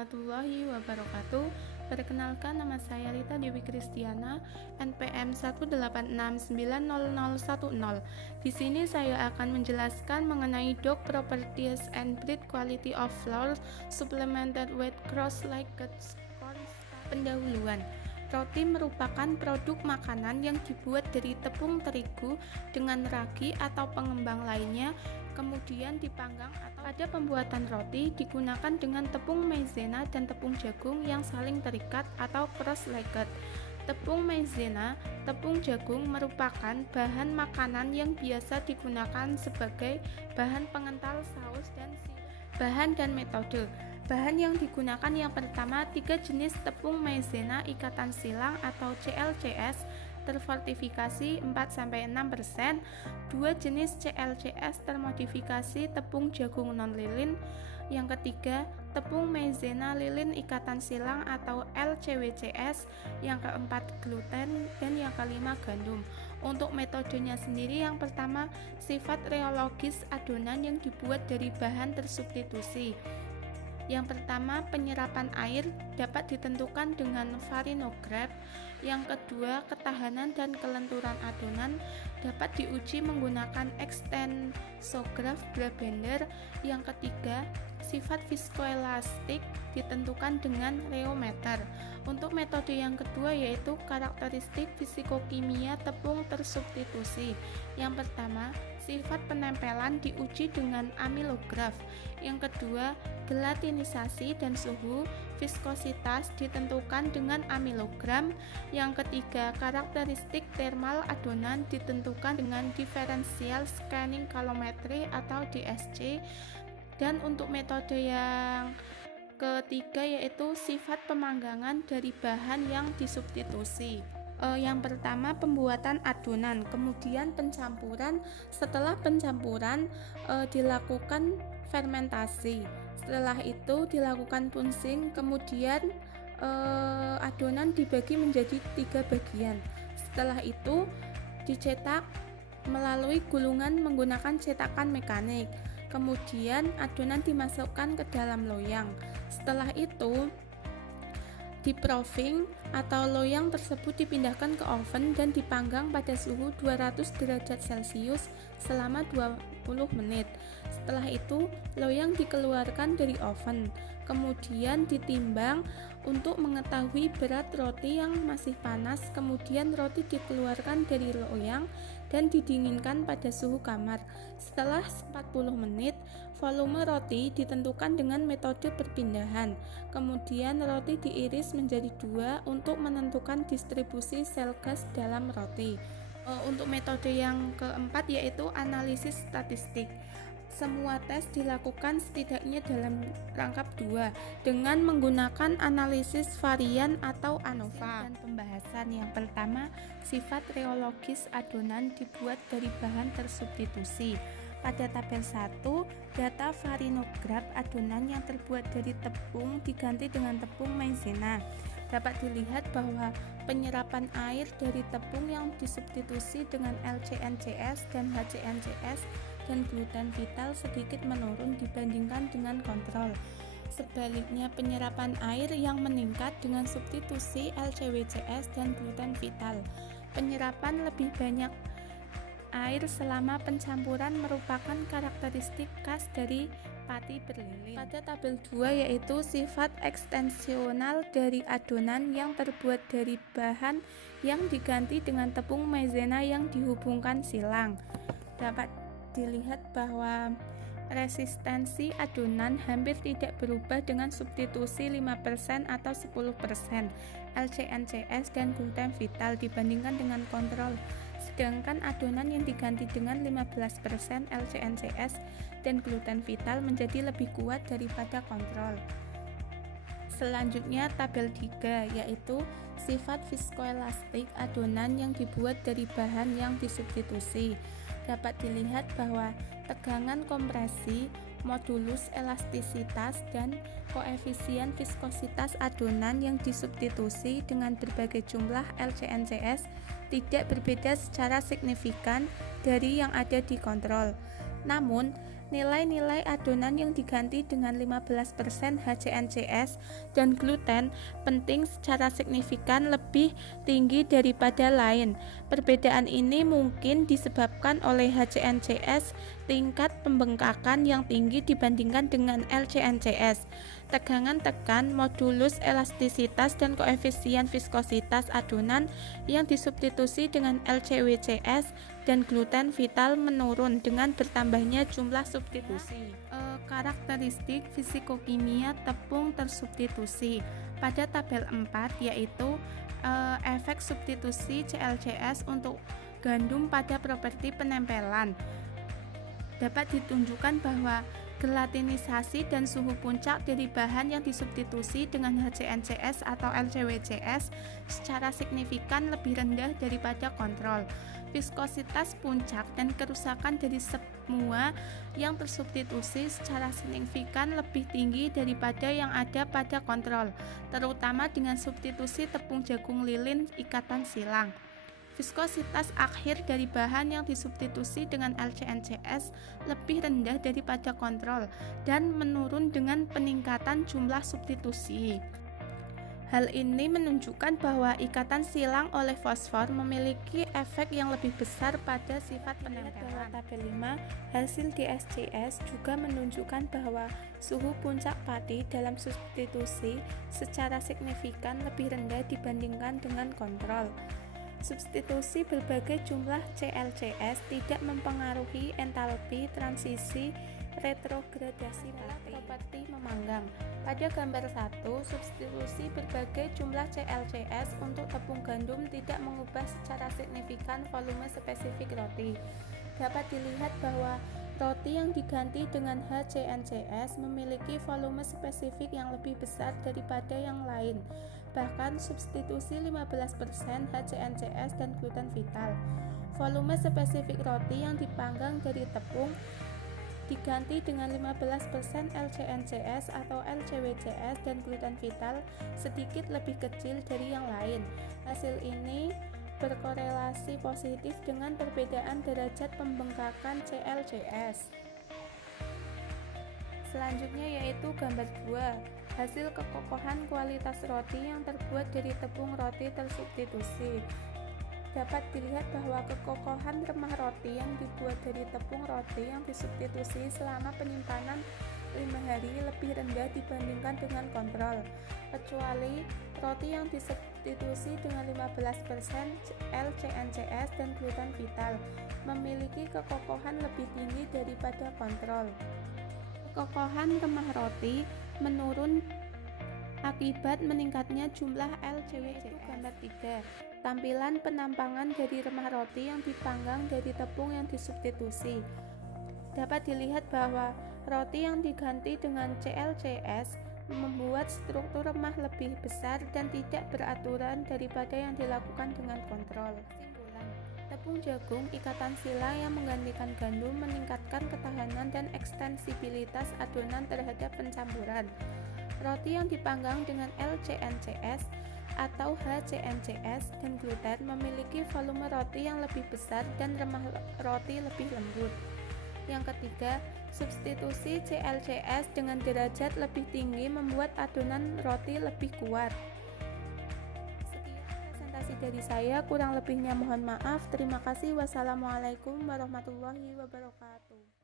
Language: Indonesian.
warahmatullahi wabarakatuh. Perkenalkan, nama saya Rita Dewi Kristiana, NPM 186900010. Di sini saya akan menjelaskan mengenai dog properties and breed quality of flour supplemented with cross-legged corn. Pendahuluan. Roti merupakan produk makanan yang dibuat dari tepung terigu dengan ragi atau pengembang lainnya, kemudian dipanggang. Atau pada pembuatan roti digunakan dengan tepung maizena dan tepung jagung yang saling terikat atau cross-legged. Tepung maizena, tepung jagung merupakan bahan makanan yang biasa digunakan sebagai bahan pengental saus dan bahan dan metode. Bahan yang digunakan yang pertama, 3 jenis tepung maizena ikatan silang atau CLCS terfortifikasi 4-6%, 2 jenis CLCS termodifikasi tepung jagung non-lilin, yang ketiga tepung maizena lilin ikatan silang atau LCWCS, yang keempat gluten, dan yang kelima gandum. Untuk metodenya sendiri, yang pertama sifat reologis adonan yang dibuat dari bahan tersubstitusi. Yang pertama, penyerapan air dapat ditentukan dengan varinograph. Yang kedua, ketahanan dan kelenturan adonan dapat diuji menggunakan extensograph Brabender. Yang ketiga, sifat viskoelastik ditentukan dengan rheometer. Untuk metode yang kedua yaitu karakteristik fisikokimia tepung tersubstitusi. Yang pertama, sifat penempelan diuji dengan amilograf. Yang kedua, gelatinisasi dan suhu viskositas ditentukan dengan amilogram. Yang ketiga, karakteristik thermal adonan ditentukan dengan differential scanning calorimetry atau DSC. Dan untuk metode yang ketiga yaitu sifat pemanggangan dari bahan yang disubstitusi. Yang pertama, pembuatan adonan, kemudian pencampuran. Setelah pencampuran dilakukan fermentasi. Setelah itu dilakukan punching, kemudian adonan dibagi menjadi 3 bagian. Setelah itu dicetak melalui gulungan menggunakan cetakan mekanik. Kemudian adonan dimasukkan ke dalam loyang. Setelah itu diproving atau loyang tersebut dipindahkan ke oven dan dipanggang pada suhu 200 derajat Celcius selama 20 menit. Setelah itu loyang dikeluarkan dari oven, kemudian ditimbang untuk mengetahui berat roti yang masih panas. Kemudian roti dikeluarkan dari loyang dan didinginkan pada suhu kamar. Setelah 40 menit, volume roti ditentukan dengan metode perpindahan. Kemudian roti diiris menjadi 2 untuk menentukan distribusi sel gas dalam roti. Untuk metode yang keempat yaitu analisis statistik. Semua tes dilakukan setidaknya dalam rangkap 2 dengan menggunakan analisis varian atau ANOVA. Dan pembahasan yang pertama, sifat reologis adonan dibuat dari bahan tersubstitusi. Pada tabel 1, data varinograph adonan yang terbuat dari tepung diganti dengan tepung maizena. Dapat dilihat bahwa penyerapan air dari tepung yang disubstitusi dengan LCNCS dan HCNCS dan gluten vital sedikit menurun dibandingkan dengan kontrol. Sebaliknya, penyerapan air yang meningkat dengan substitusi LCWCS dan gluten vital. Penyerapan lebih banyak air selama pencampuran merupakan karakteristik khas dari pati berlilin. Pada tabel 2 yaitu sifat ekstensional dari adonan yang terbuat dari bahan yang diganti dengan tepung maizena yang dihubungkan silang. Dapat dilihat bahwa resistensi adonan hampir tidak berubah dengan substitusi 5% atau 10% LCNCS dan gluten vital dibandingkan dengan kontrol. Sedangkan adonan yang diganti dengan 15% LCNCS dan gluten vital menjadi lebih kuat daripada kontrol. Selanjutnya tabel 3 yaitu sifat viskoelastik adonan yang dibuat dari bahan yang disubstitusi. Dapat dilihat bahwa tegangan kompresi, modulus elastisitas, dan koefisien viskositas adonan yang disubstitusi dengan berbagai jumlah LCNCS tidak berbeda secara signifikan dari yang ada di kontrol. Namun, Nilai-nilai adonan yang diganti dengan 15% HCNCS dan gluten penting secara signifikan lebih tinggi daripada lain. Perbedaan ini mungkin disebabkan oleh HCNCS tingkat pembengkakan yang tinggi dibandingkan dengan LCNCS. Tegangan tekan, modulus elastisitas, dan koefisien viskositas adonan yang disubstitusi dengan LCWCS dan gluten vital menurun dengan bertambahnya jumlah substitusi. Karakteristik fisikokimia tepung tersubstitusi pada tabel 4 yaitu efek substitusi CLCS untuk gandum pada properti penempelan. Dapat ditunjukkan bahwa gelatinisasi dan suhu puncak dari bahan yang disubstitusi dengan HCNCS atau LCWCS secara signifikan lebih rendah daripada kontrol. Viskositas puncak dan kerusakan dari semua yang tersubstitusi secara signifikan lebih tinggi daripada yang ada pada kontrol, terutama dengan substitusi tepung jagung lilin ikatan silang. Viskositas akhir dari bahan yang disubstitusi dengan LCNCS lebih rendah daripada kontrol dan menurun dengan peningkatan jumlah substitusi. Hal ini menunjukkan bahwa ikatan silang oleh fosfor memiliki efek yang lebih besar pada sifat penempelan. Tabel 5, hasil DSCS juga menunjukkan bahwa suhu puncak padi dalam substitusi secara signifikan lebih rendah dibandingkan dengan kontrol. Substitusi berbagai jumlah CLCS tidak mempengaruhi entalpi transisi retrogradasi properti memanggang. Pada gambar 1, substitusi berbagai jumlah CLCS untuk tepung gandum tidak mengubah secara signifikan volume spesifik roti. Dapat dilihat bahwa roti yang diganti dengan HCNCS memiliki volume spesifik yang lebih besar daripada yang lain. Bahkan substitusi 15% HCNCS dan gluten vital. Volume spesifik roti yang dipanggang dari tepung diganti dengan 15% LCNCS atau LCWCS dan gluten vital sedikit lebih kecil dari yang lain. Hasil ini berkorelasi positif dengan perbedaan derajat pembengkakan CLCS. Selanjutnya yaitu gambar 2, hasil kekokohan kualitas roti yang terbuat dari tepung roti tersubstitusi. Dapat dilihat bahwa kekokohan remah roti yang dibuat dari tepung roti yang disubstitusi selama penyimpanan 5 hari lebih rendah dibandingkan dengan kontrol, kecuali roti yang disubstitusi dengan 15% LCNCS dan gluten vital memiliki kekokohan lebih tinggi daripada kontrol. Kekokohan remah roti menurun akibat meningkatnya jumlah LCWCS. Gambar 3, tampilan penampangan dari remah roti yang dipanggang dari tepung yang disubstitusi. Dapat dilihat bahwa roti yang diganti dengan CLCS membuat struktur remah lebih besar dan tidak beraturan daripada yang dilakukan dengan kontrol. Tepung jagung ikatan silang yang menggantikan gandum meningkatkan ketahanan dan ekstensibilitas adonan terhadap pencampuran. Roti yang dipanggang dengan LCNCS atau HCNCS dan gluten memiliki volume roti yang lebih besar dan remah roti lebih lembut. Yang ketiga, substitusi CLCS dengan derajat lebih tinggi membuat adonan roti lebih kuat. Dari saya, kurang lebihnya mohon maaf. Terima kasih. Wassalamualaikum warahmatullahi wabarakatuh.